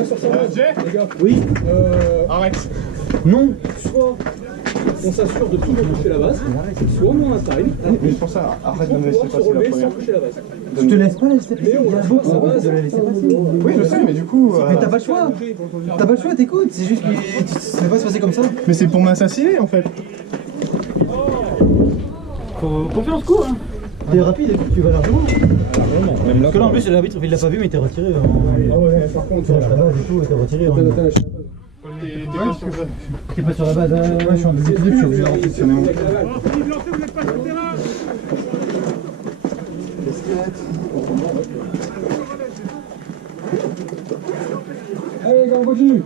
chacun sur sa base. Les gars. Oui. Arrête. Non. Soit on s'assure de toujours toucher la base, soit on en time. Mais c'est pour ça, arrête de me laisser Se passer la relever sans première. toucher la base. Je te laisse pas la laisser passer. Mais on Il y a lâche beaucoup pas sa base. de la laisser passer. Oui, je sais, mais du coup. Mais t'as pas le choix. T'as pas le choix, t'écoutes. C'est juste que ça va pas se passer comme ça. Mais c'est pour m'assassiner en fait. Faut faire ce coup, hein. T'es rapide, écoute, tu vas largement. Même là. Parce que là en plus l'arbitre il l'a pas vu mais t'es retiré. Ah ouais, par contre, Sur la base et tout, t'es retiré. T'es pas sur la base, ouais, je suis en déséquilibre, je suis obligé de repositionner. Vous n'êtes pas sur le terrain. Allez les gars, on continue.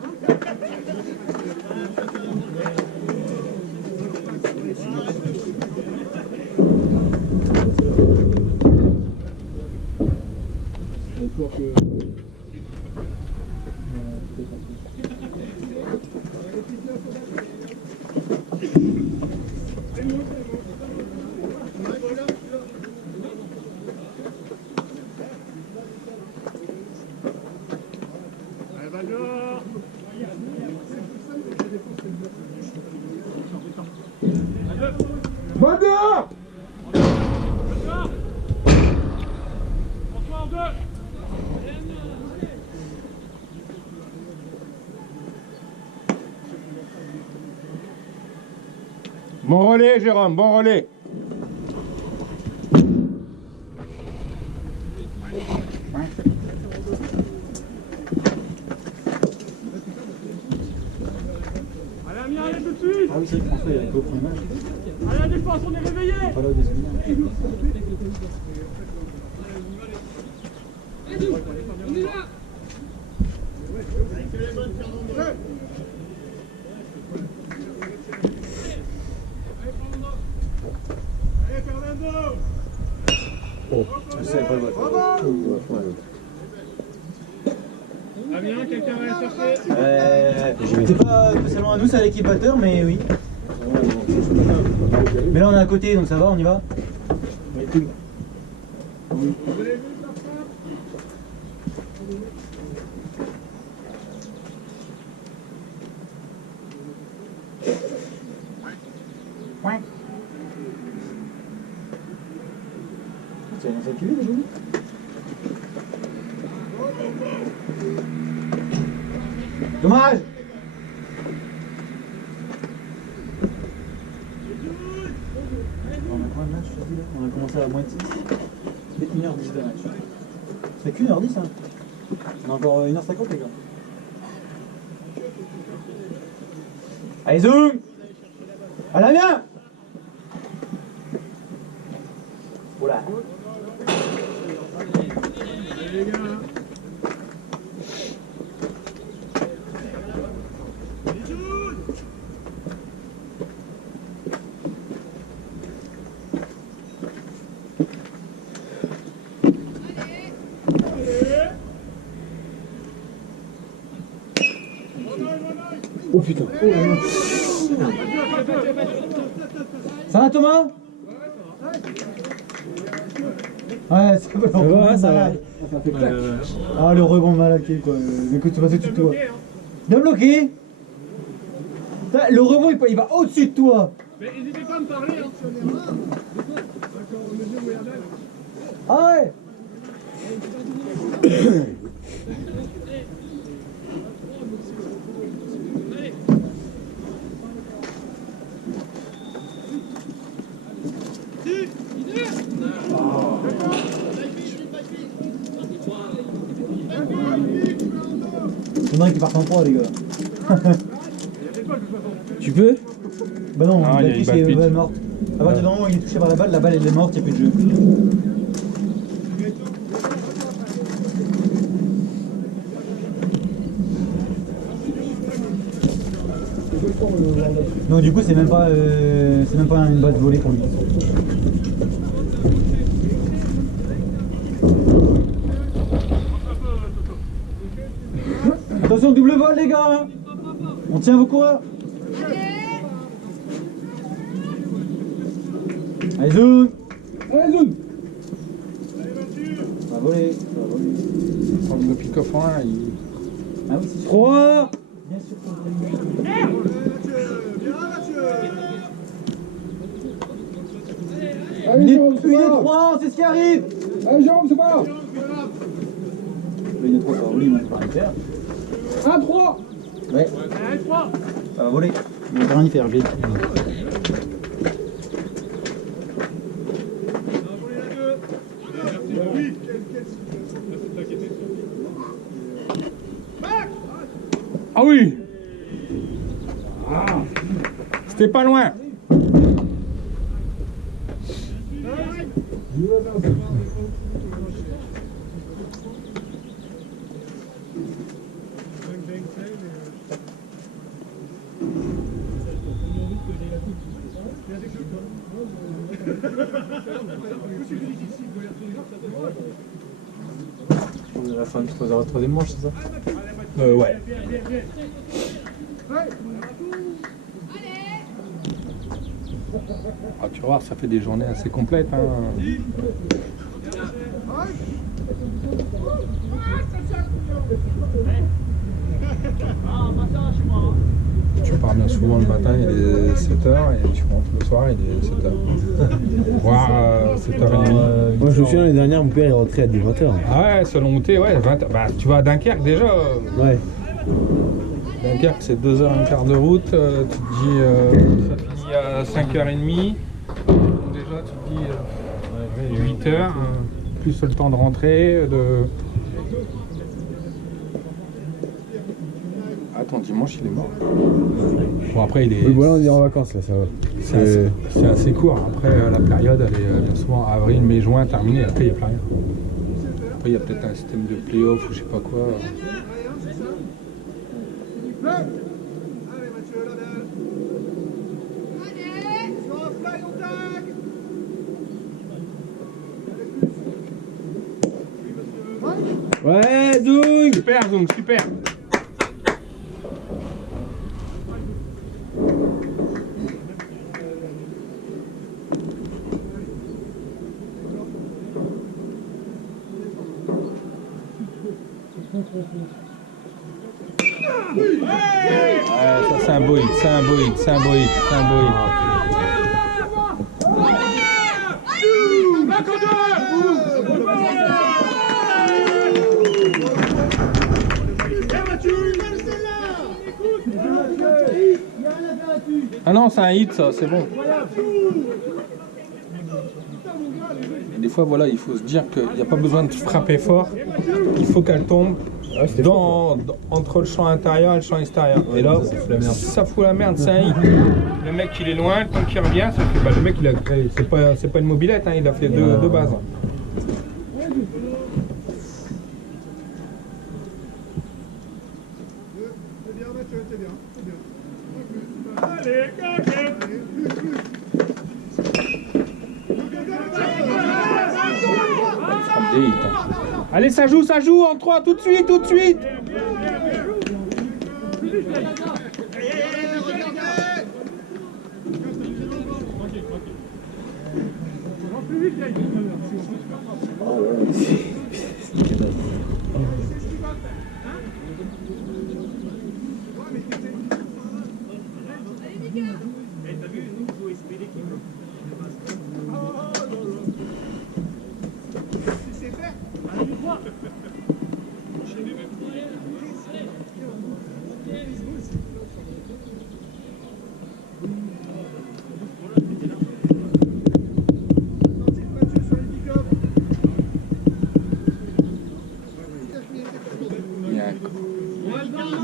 Va dehors! Bon relais, Jérôme, bon relais. Allez, Amir, allez tout de suite. Ah oui, c'est vrai que François il a été au premier match. Allez, la défense, on est réveillés. Pas là au deuxième match. Allez, Fernando. Je savais pas le vote. Amir, quelqu'un va aller chercher. C'est pas spécialement à nous, c'est à l'équipateur, mais oui. Mais là on est à côté donc ça va, on y va. Dommage. On a combien de matchs aujourd'hui là? On a commencé à moins de 6. Ça fait 1h10 de match. Ça fait qu'1h10 hein. On a encore 1h50 les gars. Allez zoom. Allez viens. Voilà. Les gars. Oh putain. Oh là là. Ça va Thomas? Ouais, c'est bon. Ça va, ça va. Ça fait clac. Ah le rebond malaqué quoi. Écoute, c'est passé au-dessus de toi. Bien bloqué. Le rebond il va au-dessus de toi. Mais n'hésitez pas à me parler, hein. D'accord, on mesure où il y a d'aller. Ah ouais. Faudrait qu'il parte en 3 les gars. Tu peux? Bah non, Ah, il il y a a touché une balle une balle pite. morte. À partir du moment où il est touché par la balle elle est morte, il n'y a plus de jeu. Donc du coup c'est même pas une balle volée pour lui. Attention double vol les gars hein. On tient vos coureurs. Allez zoom. Allez zoom. Ça va voler, ça va voler. Depuis le coffre 1, il. Ah oui, c'est sûr. 3. Bien sûr. Allez, Jérôme, c'est Une et pas. 3, c'est ce qui arrive. Allez, Jérôme, c'est pas. Une et 3, ça va voler, mais c'est pas rien faire. 1-3. Ouais. Ça va voler. Il ne peut rien y faire, j'ai dit. Ah oui. Ah. C'était pas loin. On a fait une 3h3 manche, c'est ça? Ouais. Ah, tu vas voir, ça fait des journées assez complètes. Hein. Tu pars bien souvent le matin, il est 7h, et tu rentres le soir, il est 7h. Voire 7h30. Moi je me souviens l'année dernière, mon père est rentré à 20h. Ah ouais, selon où t'es, ouais, 20h. Bah, tu vas à Dunkerque déjà. Ouais. Dunkerque, c'est 2h15 de route. Tu te dis, ça finit à 5h30. Donc déjà, tu te dis 8h, plus le temps de rentrer. Attends, dimanche, il est mort. Bon, après, il est. Oui, voilà, on est en vacances là, ça va. C'est assez court. Après, la période, elle est bien souvent avril, mai, juin, terminée. Après, il n'y a plus rien. Après, il y a peut-être un système de play-off ou je sais pas quoi. Allez Mathieu, la balle. Allez, sur un fly, on tag. Ouais, Zoung. Super, Zoom, super. Ouais, ça c'est un beau hit, c'est un beau hit, c'est un beau hit, c'est un beau hit. Ah non, c'est un hit ça, c'est bon. Et des fois, voilà, il faut se dire qu'il n'y a pas besoin de frapper fort, il faut qu'elle tombe entre le champ intérieur et le champ extérieur. Et là, ça fout la merde, c'est un hit. Le mec, il est loin, tant qu'il revient, le mec, c'est pas une mobilette, hein, il a fait deux bases. C'est bien Mathieu, c'est bien, c'est bien. Allez, gagne. Des hits, hein. Allez, ça joue en 3, tout de suite, tout de suite.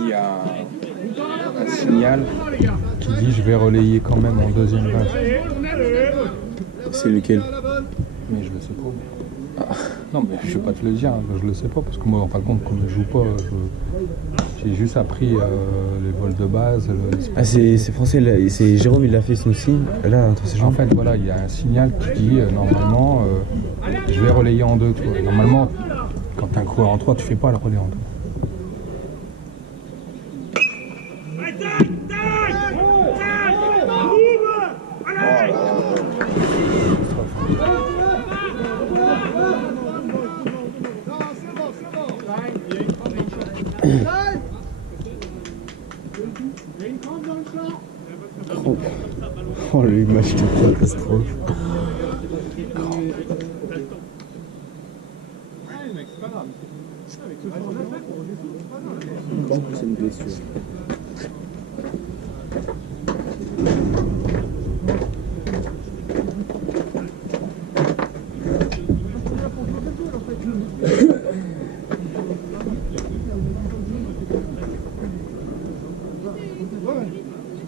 Il y a un signal qui dit je vais relayer quand même en deuxième base. C'est lequel? Mais je le sais pas. Ah, non mais je vais pas te le dire, hein, je le sais pas parce que moi en fin de compte comme je joue pas, j'ai juste appris les vols de base. Ah c'est français, là, c'est Jérôme, il a fait son signe. Là, entre ces gens. En fait voilà, il y a un signal qui dit normalement je vais relayer en 2 tours. Normalement quand tu as un coureur en 3, tu fais pas le relais en 2. Catastrophe. Je pense que c'est une blessure.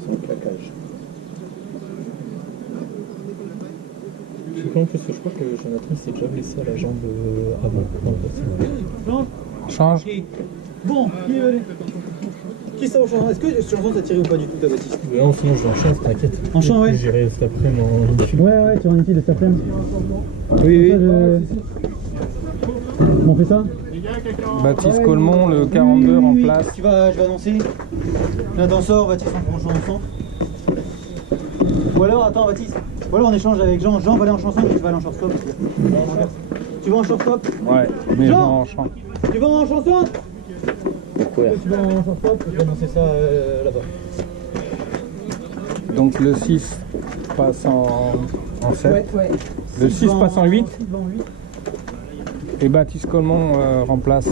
C'est un claquage. En plus, je crois que Jonathan s'est déjà blessé à la jambe avant. Non. Change. Bon, qui est venu? Qui ça au champ? Est-ce que ce chanson t'a tiré ou pas du tout, ta Baptiste? Non, sinon je vais en chance, t'inquiète. En champ, ouais. J'irai cet après-midi en étude. Ouais, tu vas en étude cet après-midi. Oui, oui. On fait ça? Baptiste Colmont, le 42 en place. Je vais annoncer. Un danseur, Baptiste en chanson. Ou alors, attends, Baptiste. Ou alors on échange avec Jean. Jean va aller en chanson et tu vas aller en shortstop. Tu vas en shortstop? Ouais, mais Jean Jean en chant. Tu vas en chanson? Pourquoi? Tu vas en shortstop, je vais annoncer ça là-bas. Donc le 6 passe en 7. Le 6 passe en 8. Et Baptiste Colmont remplace.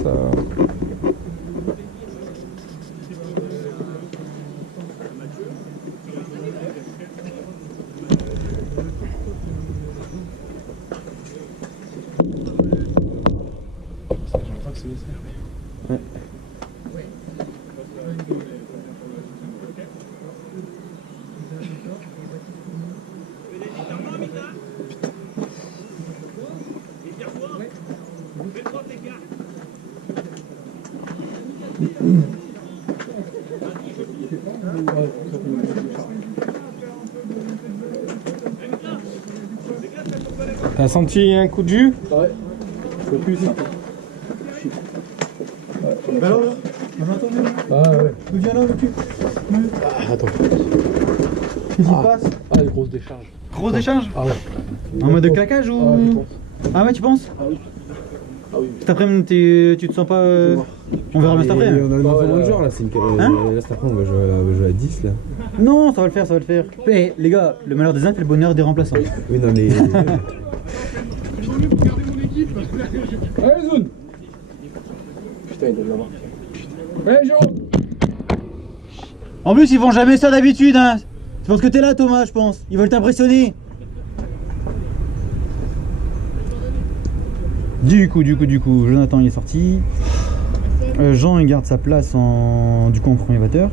T'as senti un coup de jus? Ouais. Je peux plus ça. Bah alors là, on m'entend mieux? Ah ouais. Viens là, tu. Ah, attends. Qu'est-ce qui se passe? Ah, une grosse décharge. Grosse décharge? Ah ouais. En mode de claquage ou? Ah, je pense. Ah ouais, tu penses? Ah oui. Ah oui. Cet après-midi, tu te sens pas. On verra bien cet après-midi. On a le moment de genre là, c'est une. Hein Là, cet après, on va jouer à 10 là. Non, ça va le faire, ça va le faire. Eh, les gars, le malheur des uns fait le bonheur des remplaçants. Oui, non, mais. Allez, Zoun. Putain, il donne la main. Allez, Jérôme. En plus, ils font jamais ça d'habitude, hein. C'est parce que t'es là, Thomas, je pense. Ils veulent t'impressionner. Du coup, Jonathan il est sorti. Jean il garde sa place en premier batteur.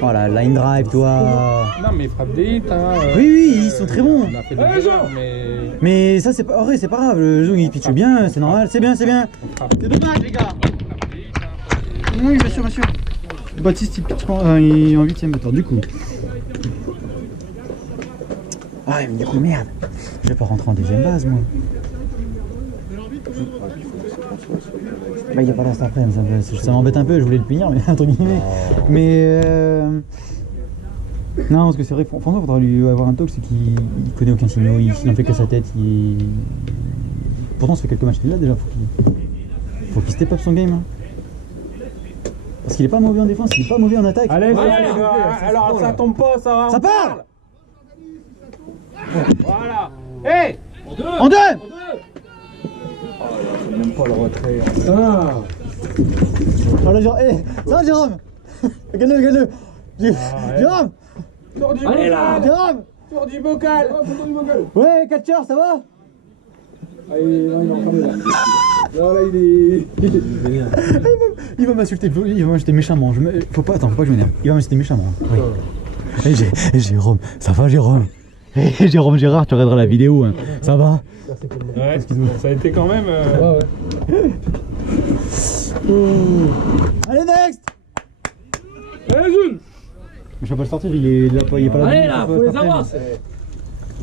Oh la line drive, toi. Non, mais il frappe des hits. Hein, Oui, ils sont très bons. On a fait des erreurs, mais. Mais ça, c'est pas, en vrai, c'est pas grave. Le Zoom il pitche bien, c'est normal, c'est bien. C'est dommage, les gars. Oui, bien sûr. Baptiste il pitch en 8ème batteur, du coup. Ah, mais du coup, merde. Je vais pas rentrer en deuxième base, moi. Bah, il est pas là cet après-midi, ça m'embête un peu, je voulais le punir, mais entre guillemets. Mais non, parce que c'est vrai, François, faudra lui avoir un talk, c'est qu'il connaît aucun signal, il n'en fait que sa tête. Pourtant, ça fait quelques matchs qu'il est là déjà, faut qu'il step up son game. Hein. Parce qu'il est pas mauvais en défense, il est pas mauvais en attaque. Allez, les gars, alors ça tombe pas, ça. Ça parle. Voilà. Hé, En deux. même pas le retrait. Ah. Oh là, ça va, Jérôme. Regarde-le. Jérôme. Allez là. Jérôme. Tour du bocal. Ouais, catcheur, ça va? Ah, il est enfermé là. Non, là, il est. Il va m'insulter méchamment. Faut pas que je m'énerve. Il va m'insulter méchamment. Oui. Et Jérôme, ça va, Jérôme? Et Jérôme Gérard, tu regarderas la vidéo. Hein. Ça va? Ouais, ça a été quand même. Ouais. Allez, next! Allez, Zoun. Je peux pas le sortir, il est pas là. Allez là, faut les avoir.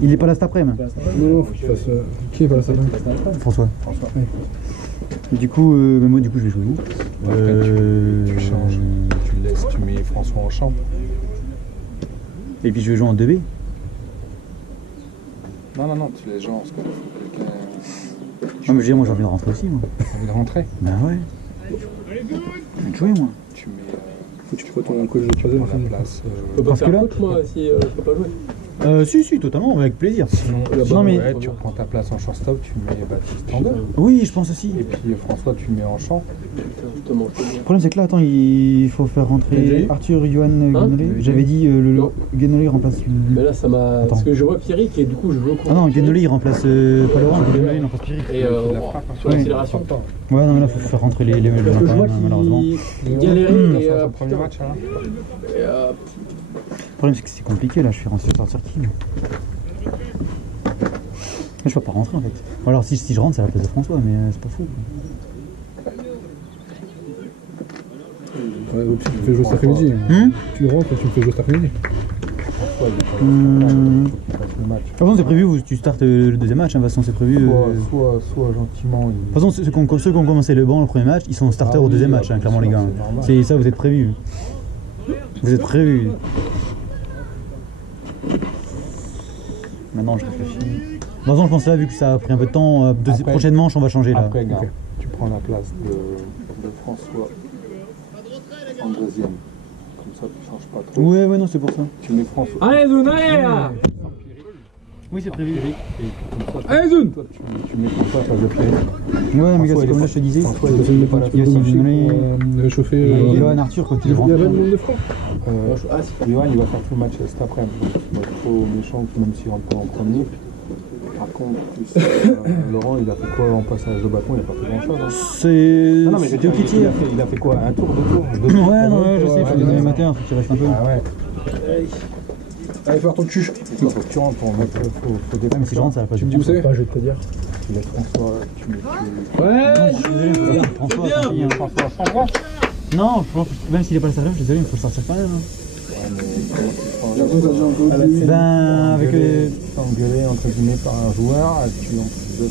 Il est pas là cet après-midi. Non, faut qu'il fasse. Qui est pas là, ça va? François. Oui. Du coup, moi, je vais jouer où? Tu changes, tu le laisses, tu mets François en champ. Et puis je vais jouer en 2B. Non, tu laisses Jean, parce qu'il faut quelqu'un. Non, mais moi j'ai envie de rentrer aussi, moi. T'as envie de rentrer? Ben ouais. J'ai envie de jouer, moi. Tu mets. Faut que tu vois ton coach de troisième à la place. Je peux pas Parce faire que là- coach moi si je peux pas jouer. Si, totalement, avec plaisir. Sinon, Non, mais- ouais, tu reprends ta place en shortstop, tu mets Baptiste en 2. Oui, je pense aussi. Et puis François, tu le mets en champ. Le problème, c'est que là, attends, il faut faire rentrer Arthur, Johan, Guénolé. J'avais dit Non. Guénolé remplace. Mais là, ça m'a. Attends. Parce que je vois Pierrick et du coup, je veux Ah non, Guénolé il remplace pas Laurent, Guénolé il remplace Pierrick. Et sur Oui. l'accélération. Ouais, non, mais là, faut faire rentrer les Parce que je vois malheureusement. qu'il galérait Il et. a fait son premier match, hein. Le problème, c'est que c'est compliqué là, je fais sortir qui là. Mais je peux pas rentrer en fait. Ou alors, si je rentre, c'est à la place de François, mais c'est pas fou. Ouais, donc tu me fais jouer cet après-midi. Tu rentres et tu me fais jouer cet après-midi. François, il faut fasse le match. De toute façon, c'est prévu, tu startes le deuxième match, hein, de toute façon, c'est prévu. Soit gentiment. De toute façon, ceux qui ont commencé le banc le premier match, ils sont starters au deuxième match, hein, clairement, les gars. C'est ça, vous êtes prévus. Vous êtes prévus. Maintenant, je réfléchis. De toute façon, je pense là, vu que ça a pris un peu de temps, prochaine manche, on va changer là. Après, gars, tu prends la place de François en deuxième. Comme ça, tu changes pas trop. Ouais, non, c'est pour ça. Tu mets François. Allez, Zoun, allez là. Oui, c'est prévu. Et comme ça, Allez, Zoun. toi, tu mets François à la place de Pierre. Ouais, mais gars, François, c'est il comme est là, je te disais. François, Ça fait il est une pas là. Il y a aussi Guénolé. Réchauffer. Johan, Arthur, quand Il il y avait rentre. le nombre de francs. Johan, il va faire tout le match cet après-midi. Il va être trop méchant, même s'il rentre pas en premier. Par contre, Laurent, il a fait quoi en passage de bâton? Il a pas fait grand-chose. Hein. C'est. Non, mais C'était au Kitier. il a fait quoi? Un tour, deux tours? Ouais, non, ouais, je sais, il faut donner le matin, faut qu'il reste un peu. Ah ouais. Allez, faire ton cul. Il faut que tu rentres pour mettre. Faut Ouais, mais si je rentre, ça va pas. Tu me dis où c'est? Pas, je vais te dire. Tu laisses François, tu mets. Ouais, Je suis désolé, il faut sortir François. tant pis, hein. François Chambon? Non, je pense que même s'il est pas le serveur, je suis désolé, il faut le sortir quand même. Hein. Ouais, mais comment tu prends J'ai l'impression que t'as déjà un peu oublié. Ben, avec. engueulé entre guillemets par un joueur, tu en plus de